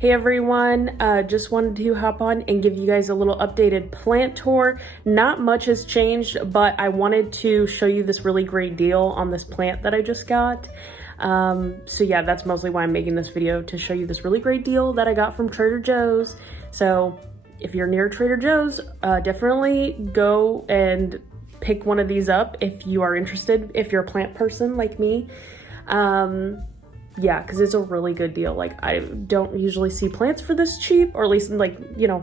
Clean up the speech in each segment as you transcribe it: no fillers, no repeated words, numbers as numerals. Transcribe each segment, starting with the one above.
Hey everyone, just wanted to hop on and give you guys a little updated plant tour. Not much has changed, but I wanted to show you this really great deal on this plant that I just got. So yeah, that's mostly why I'm making this video, to show you this really great deal that I got from Trader Joe's. So if you're near Trader Joe's, definitely go and pick one of these up if you are interested, if you're a plant person like me. Yeah, because it's a really good deal. Like, I don't usually see plants for this cheap, or at least, like, you know,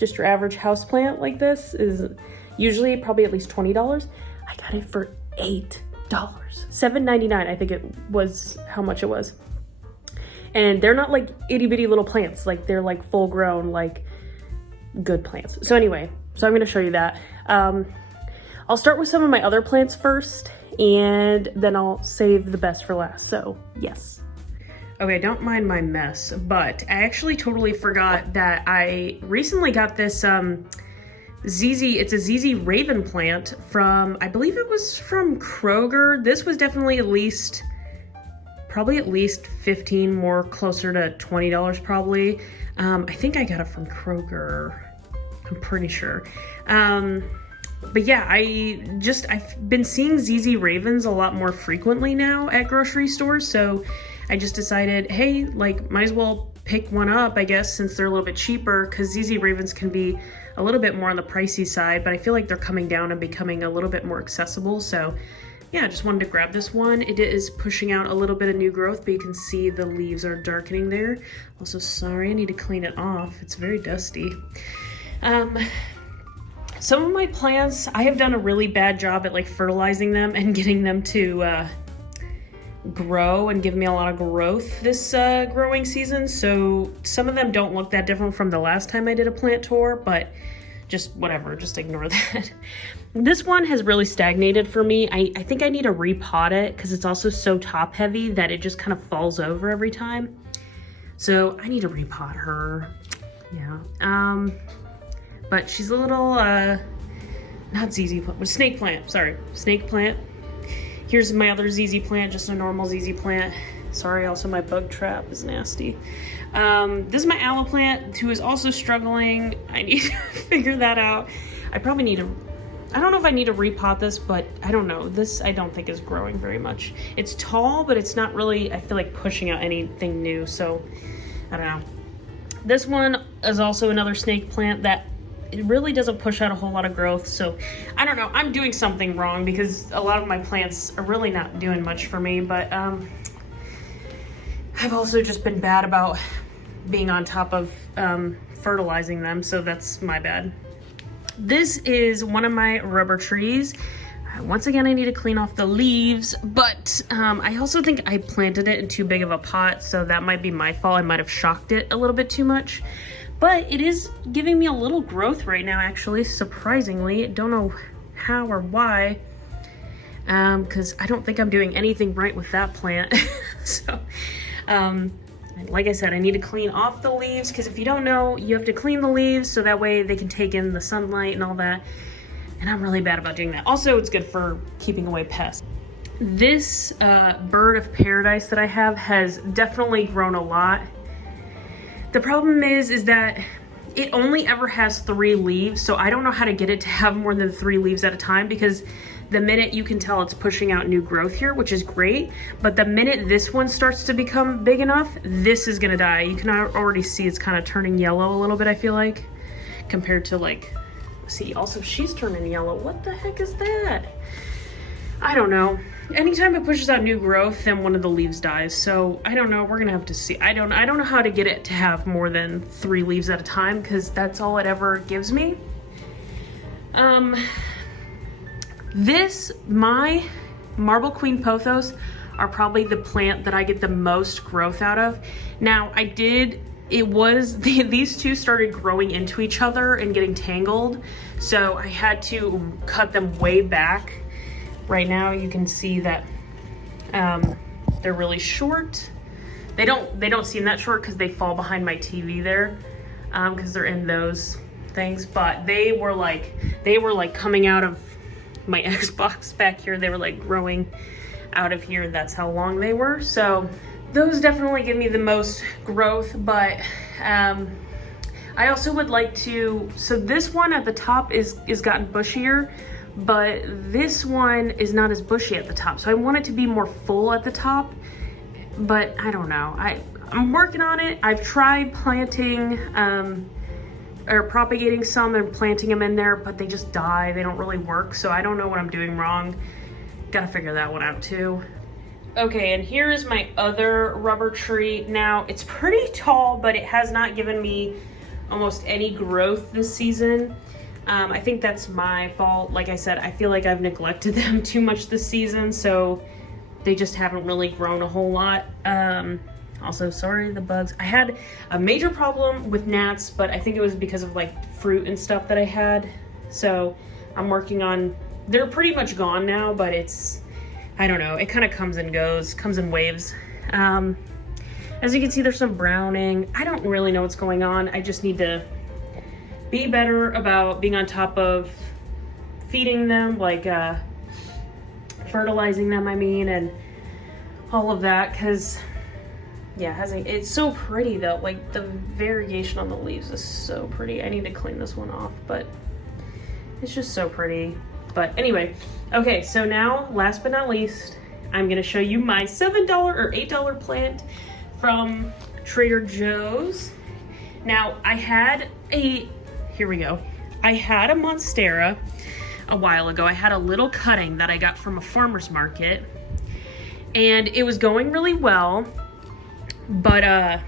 just your average house plant like this is usually probably at least $20. I got it for $8. $7.99, I think it was how much it was. And they're not like itty bitty little plants, like they're like full grown, like good plants. So anyway, so I'm gonna show you that. I'll start with some of my other plants first, and then I'll save the best for last, so yes. Okay, don't mind my mess, but I actually totally forgot that I recently got this it's a ZZ Raven plant from, I believe it was from Kroger. This was definitely probably at least 15, more closer to $20 probably. I think I got it from Kroger, I'm pretty sure. But yeah, I've been seeing ZZ Ravens a lot more frequently now at grocery stores, so I just decided, hey, like, might as well pick one up, I guess, since they're a little bit cheaper, because ZZ Ravens can be a little bit more on the pricey side, but I feel like they're coming down and becoming a little bit more accessible. So yeah, I just wanted to grab this one. It is pushing out a little bit of new growth, but you can see the leaves are darkening there. Also, sorry, I need to clean it off. It's very dusty. Some of my plants, I have done a really bad job at like fertilizing them and getting them to grow and give me a lot of growth this growing season. So some of them don't look that different from the last time I did a plant tour, but just whatever, just ignore that. This one has really stagnated for me. I think I need to repot it because it's also so top heavy that it just kind of falls over every time. So I need to repot her. Yeah. But she's a little, not ZZ plant, snake plant, sorry, snake plant. Here's my other ZZ plant, just a normal ZZ plant. Sorry, also my bug trap is nasty. This is my aloe plant, who is also struggling. I need to figure that out. I probably need to, I don't know if I need to repot this, but I don't know. This, I don't think is growing very much. It's tall, but it's not really, I feel like, pushing out anything new, so I don't know. This one is also another snake plant that it really doesn't push out a whole lot of growth, so I don't know. I'm doing something wrong because a lot of my plants are really not doing much for me, but I've also just been bad about being on top of fertilizing them, so that's my bad. This is one of my rubber trees. Once again, I need to clean off the leaves, but I also think I planted it in too big of a pot, so that might be my fault. I might have shocked it a little bit too much. But it is giving me a little growth right now, actually, surprisingly. Don't know how or why, because I don't think I'm doing anything right with that plant. So, like I said, I need to clean off the leaves, because if you don't know, you have to clean the leaves so that way they can take in the sunlight and all that. And I'm really bad about doing that. Also, it's good for keeping away pests. This bird of paradise that I have has definitely grown a lot. The problem is that it only ever has 3 leaves, so I don't know how to get it to have more than 3 leaves at a time, because the minute you can tell it's pushing out new growth here, which is great, but the minute this one starts to become big enough, this is gonna die. You can already see it's kind of turning yellow a little bit, I feel like, compared to, like, see, also she's turning yellow. What the heck is that? I don't know. Anytime it pushes out new growth, then one of the leaves dies. So I don't know. We're gonna have to see. I don't know how to get it to have more than 3 leaves at a time, because that's all it ever gives me. My Marble Queen Pothos are probably the plant that I get the most growth out of. Now these two started growing into each other and getting tangled, so I had to cut them way back. Right now you can see that they're really short. They don't seem that short because they fall behind my TV there, because they're in those things, but they were like coming out of my Xbox back here. They were like growing out of here. That's how long they were. So those definitely give me the most growth, but I also would like to, so this one at the top is gotten bushier, but this one is not as bushy at the top. So I want it to be more full at the top, but I don't know. I'm working on it. I've tried planting or propagating some and planting them in there, but they just die. They don't really work. So I don't know what I'm doing wrong. Gotta figure that one out too. Okay, and here is my other rubber tree. Now, it's pretty tall, but it has not given me almost any growth this season. I think that's my fault. Like I said, I feel like I've neglected them too much this season, so they just haven't really grown a whole lot. Also, sorry, the bugs. I had a major problem with gnats, but I think it was because of like fruit and stuff that I had. So I'm working on, they're pretty much gone now, but I don't know, it kind of comes and goes, comes in waves. As you can see, there's some browning. I don't really know what's going on. I just need to be better about being on top of feeding them, like fertilizing them, I mean, and all of that, because yeah, it's so pretty though. Like the variation on the leaves is so pretty. I need to clean this one off, but it's just so pretty. But anyway, okay, so now last but not least, I'm gonna show you my $7 or $8 plant from Trader Joe's. Now here we go. I had a Monstera a while ago. I had a little cutting that I got from a farmer's market, and it was going really well, but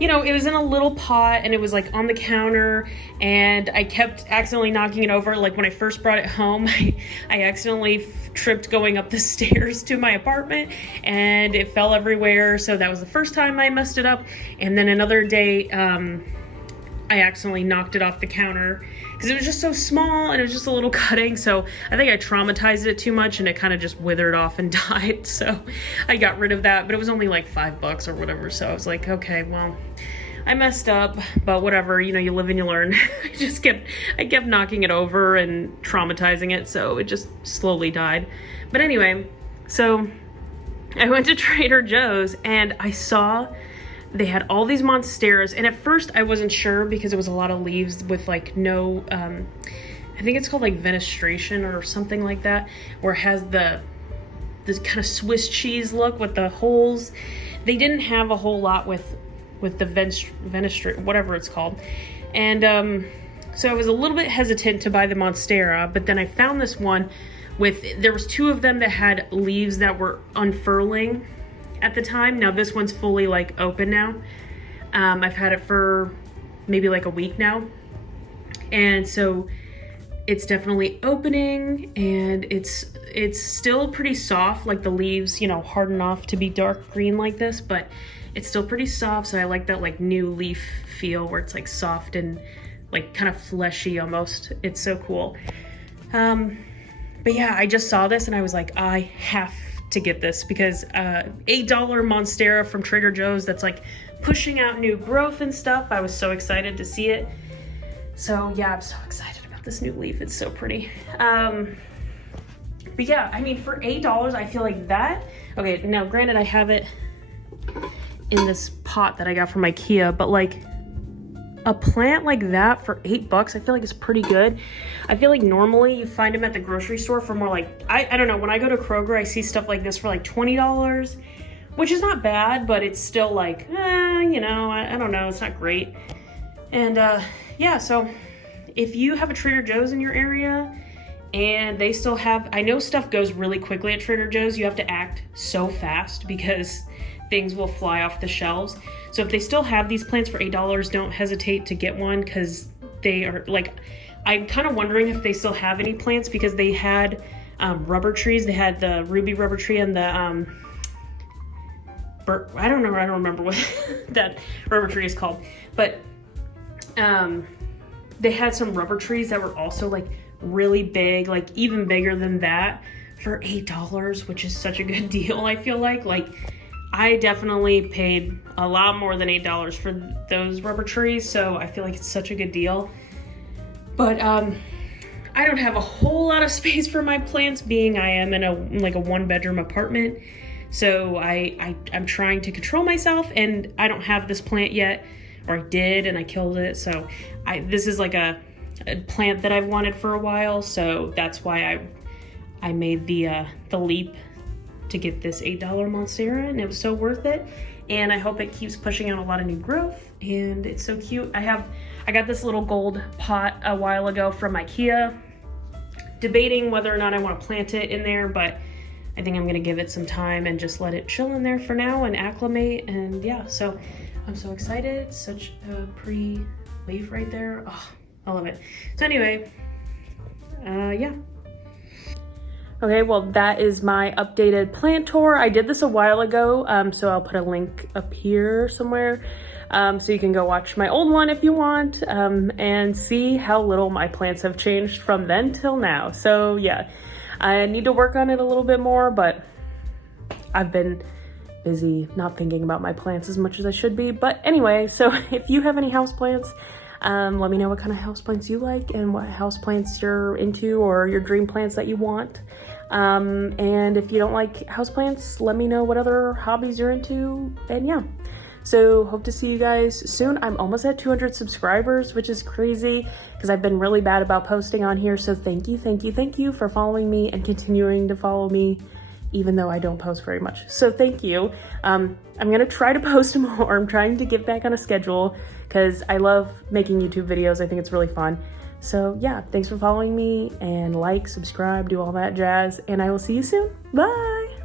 you know, it was in a little pot and it was like on the counter, and I kept accidentally knocking it over. Like when I first brought it home, I accidentally tripped going up the stairs to my apartment and it fell everywhere. So that was the first time I messed it up. And then another day, I accidentally knocked it off the counter because it was just so small and it was just a little cutting. So I think I traumatized it too much and it kind of just withered off and died. So I got rid of that, but it was only like $5 or whatever. So I was like, okay, well, I messed up, but whatever, you know, you live and you learn. I kept knocking it over and traumatizing it. So it just slowly died. But anyway, so I went to Trader Joe's and I saw they had all these Monsteras, and at first I wasn't sure because it was a lot of leaves with like no, I think it's called like venestration or something like that, where it has this kind of Swiss cheese look with the holes. They didn't have a whole lot with the venestration, whatever it's called. And so I was a little bit hesitant to buy the Monstera, but then I found this one there was two of them that had leaves that were unfurling at the time. Now this one's fully like open now. I've had it for maybe like a week now, and so it's definitely opening, and it's still pretty soft. Like the leaves, you know, harden off to be dark green like this, but it's still pretty soft. So I like that like new leaf feel where it's like soft and like kind of fleshy almost. It's so cool. But yeah, I just saw this and I was like, I have to get this because $8 Monstera from Trader Joe's that's like pushing out new growth and stuff. I was so excited to see it. So yeah, I'm so excited about this new leaf. It's so pretty. But yeah, I mean, for $8, I feel like that. Okay, now granted, I have it in this pot that I got from IKEA, but like a plant like that for $8, I feel like it's pretty good. I feel like normally you find them at the grocery store for more like, I don't know, when I go to Kroger, I see stuff like this for like $20, which is not bad, but it's still like, you know, I don't know, it's not great. And yeah, so if you have a Trader Joe's in your area and they still have, I know stuff goes really quickly at Trader Joe's. You have to act so fast because things will fly off the shelves. So if they still have these plants for $8, don't hesitate to get one, because they are like, I'm kind of wondering if they still have any plants, because they had rubber trees. They had the ruby rubber tree and the I don't remember what that rubber tree is called, but they had some rubber trees that were also like really big, like even bigger than that, for $8, which is such a good deal. I feel like I definitely paid a lot more than $8 for those rubber trees, so I feel like it's such a good deal. But I don't have a whole lot of space for my plants, being I am in a one-bedroom apartment. So I'm trying to control myself, and I don't have this plant yet, or I did and I killed it. So this is like a plant that I've wanted for a while, so that's why I made the leap to get this $8 Monstera, and it was so worth it. And I hope it keeps pushing out a lot of new growth, and it's so cute. I got this little gold pot a while ago from IKEA, debating whether or not I want to plant it in there, but I think I'm gonna give it some time and just let it chill in there for now and acclimate. And yeah, so I'm so excited. Such a pretty leaf right there. Oh, I love it. So anyway, yeah. Okay, well, that is my updated plant tour. I did this a while ago, so I'll put a link up here somewhere, so you can go watch my old one if you want, and see how little my plants have changed from then till now. So yeah, I need to work on it a little bit more, but I've been busy not thinking about my plants as much as I should be. But anyway, so if you have any houseplants, let me know what kind of houseplants you like and what houseplants you're into, or your dream plants that you want. And if you don't like houseplants, let me know what other hobbies you're into. And yeah, so hope to see you guys soon. I'm almost at 200 subscribers, which is crazy because I've been really bad about posting on here. So thank you for following me and continuing to follow me, even though I don't post very much. So thank you. I'm gonna try to post more. I'm trying to get back on a schedule because I love making YouTube videos. I think it's really fun. So yeah, thanks for following me, and like, subscribe, do all that jazz, and I will see you soon. Bye!